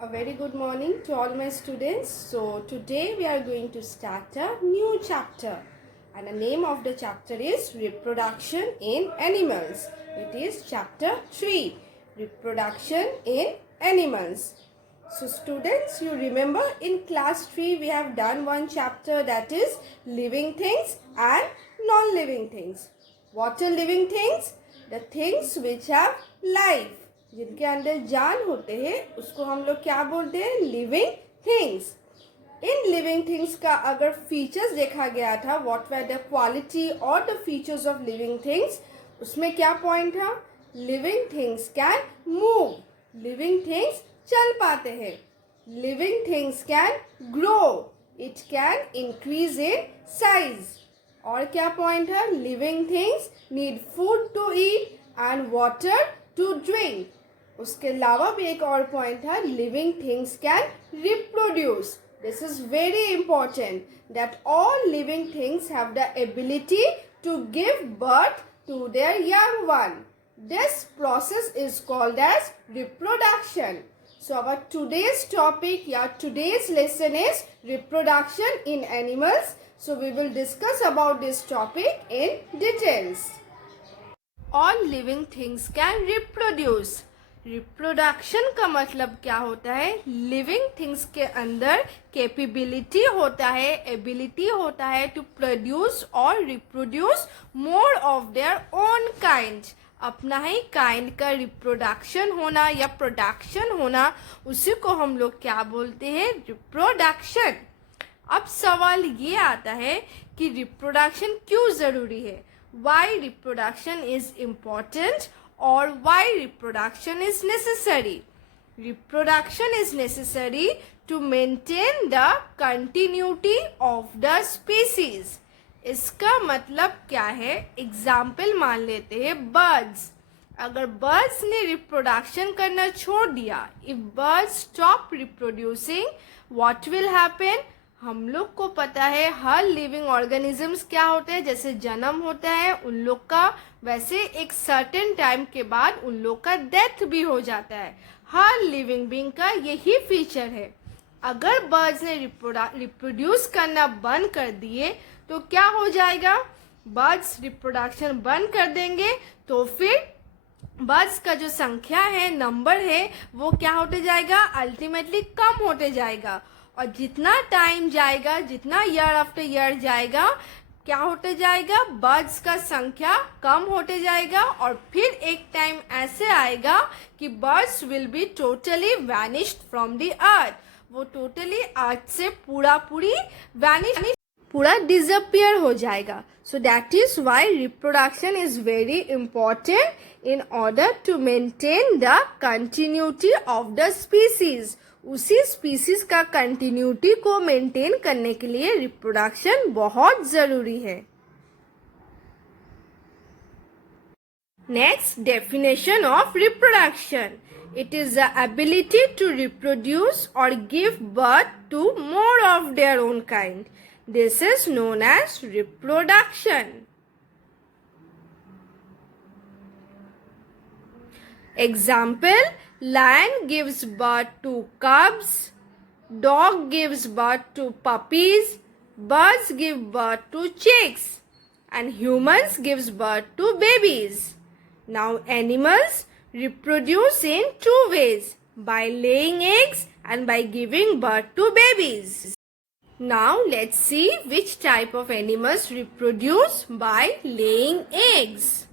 A very good morning to all my students. So today we are going to start a new chapter, and the name of the chapter is Reproduction in Animals. It is chapter 3, Reproduction in Animals. So students, you remember in class 3 we have done one chapter, that is living things and non-living things. What are living things? The things which have life, जिनके अंदर जान होते हैं, उसको हम लोग क्या बोलते हैं? Living things. इन लिविंग थिंग्स का अगर फीचर्स देखा गया था, व्हाट वर द क्वालिटी और the features of living things, उसमें क्या पॉइंट था? Living things can move, living things चल पाते हैं, living things can grow, it can increase in size. और क्या पॉइंट है? Living things need food to eat and water to drink. उसके अलावा भी एक और पॉइंट है, living things can reproduce. This is very important that all living things have the ability to give birth to their young one. This process is called as reproduction. So our today's topic, today's lesson is reproduction in animals. So we will discuss about this topic in details. All living things can reproduce. Reproduction का मतलब क्या होता है? Living things के अंदर capability होता है, ability होता है टू प्रोड्यूस और reproduce more of their own kind. अपना ही काइंड का रिप्रोडक्शन होना या प्रोडक्शन होना, उसी को हम लोग क्या बोलते हैं? रिप्रोडक्शन. अब सवाल ये आता है कि रिप्रोडक्शन क्यों ज़रूरी है? Why reproduction is important or why reproduction is necessary? Reproduction is necessary to maintain the continuity of the species. इसका मतलब क्या है? एग्जाम्पल मान लेते हैं बर्ड्स. अगर बर्ड्स ने रिप्रोडक्शन करना छोड़ दिया, if birds stop reproducing, what will happen? हम लोग को पता है हर लिविंग ऑर्गेनिजम्स क्या होते हैं, जैसे जन्म होता है उन लोग का, वैसे एक सर्टेन टाइम के बाद उन लोग का डेथ भी हो जाता है. हर लिविंग बीइंग का यही फीचर है. अगर बर्ड्स ने रिप्रोड्यूस करना बंद कर दिए तो क्या हो जाएगा? बर्ड्स रिप्रोडक्शन बंद कर देंगे तो फिर बर्ड्स का जो संख्या है, नंबर है, वो क्या होते जाएगा? अल्टीमेटली कम होते जाएगा. और जितना टाइम जाएगा, जितना ईयर आफ्टर ईयर जाएगा, क्या होते जाएगा? बर्ड्स का संख्या कम होते जाएगा. और फिर एक टाइम ऐसे आएगा कि birds will be totally vanished from the earth. वो टोटली अर्थ से पूरा डिसअपियर हो जाएगा. So that is why reproduction is very important in order to maintain the continuity of the species. उसी स्पीसीज का कंटिन्यूटी को मेंटेन करने के लिए रिप्रोडक्शन बहुत जरूरी है. Next, definition of reproduction. It is the ability to reproduce or give birth to more of their own kind. This is known as reproduction. Example, lion gives birth to cubs, dog gives birth to puppies, birds give birth to chicks, and humans gives birth to babies. Now animals reproduce in two ways, by laying eggs and by giving birth to babies. Now let's see which type of animals reproduce by laying eggs.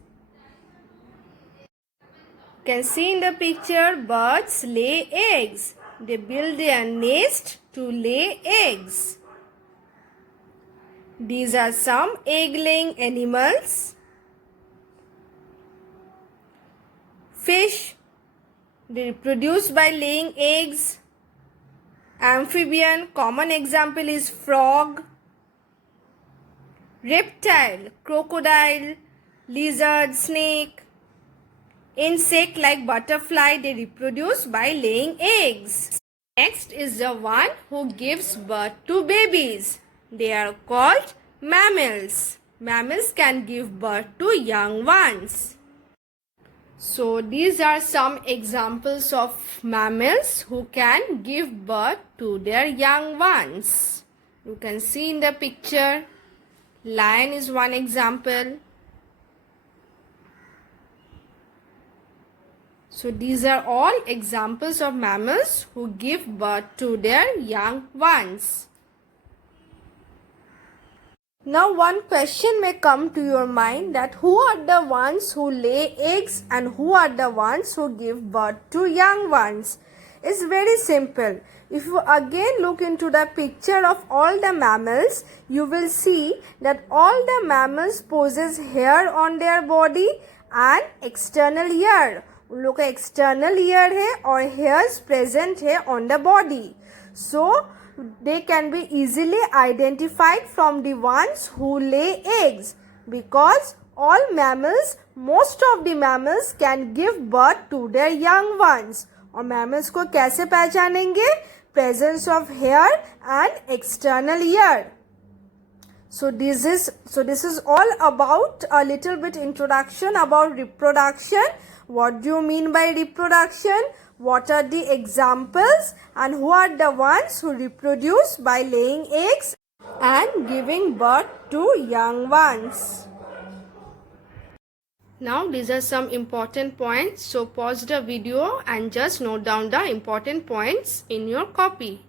You can see in the picture, birds lay eggs. They build their nest to lay eggs. These are some egg-laying animals. Fish, they reproduce by laying eggs. Amphibian, common example is frog. Reptile, crocodile, lizard, snake. Insect like butterfly, they reproduce by laying eggs. Next is the one who gives birth to babies. They are called mammals. Mammals can give birth to young ones. So these are some examples of mammals who can give birth to their young ones. You can see in the picture, lion is one example. So these are all examples of mammals who give birth to their young ones. Now one question may come to your mind, that who are the ones who lay eggs and who are the ones who give birth to young ones? It's very simple. If you again look into the picture of all the mammals, you will see that all the mammals possess hair on their body and external ear. Look, external ear है और hairs present है on the body. So they can be easily identified from the ones who lay eggs, because all mammals, most of the mammals can give birth to their young ones. और mammals को कैसे पहचानेंगे? Presence of hair and external ear. So this is all about a little bit introduction about reproduction. What do you mean by reproduction? What are the examples and who are the ones who reproduce by laying eggs and giving birth to young ones? Now these are some important points. So pause the video and just note down the important points in your copy.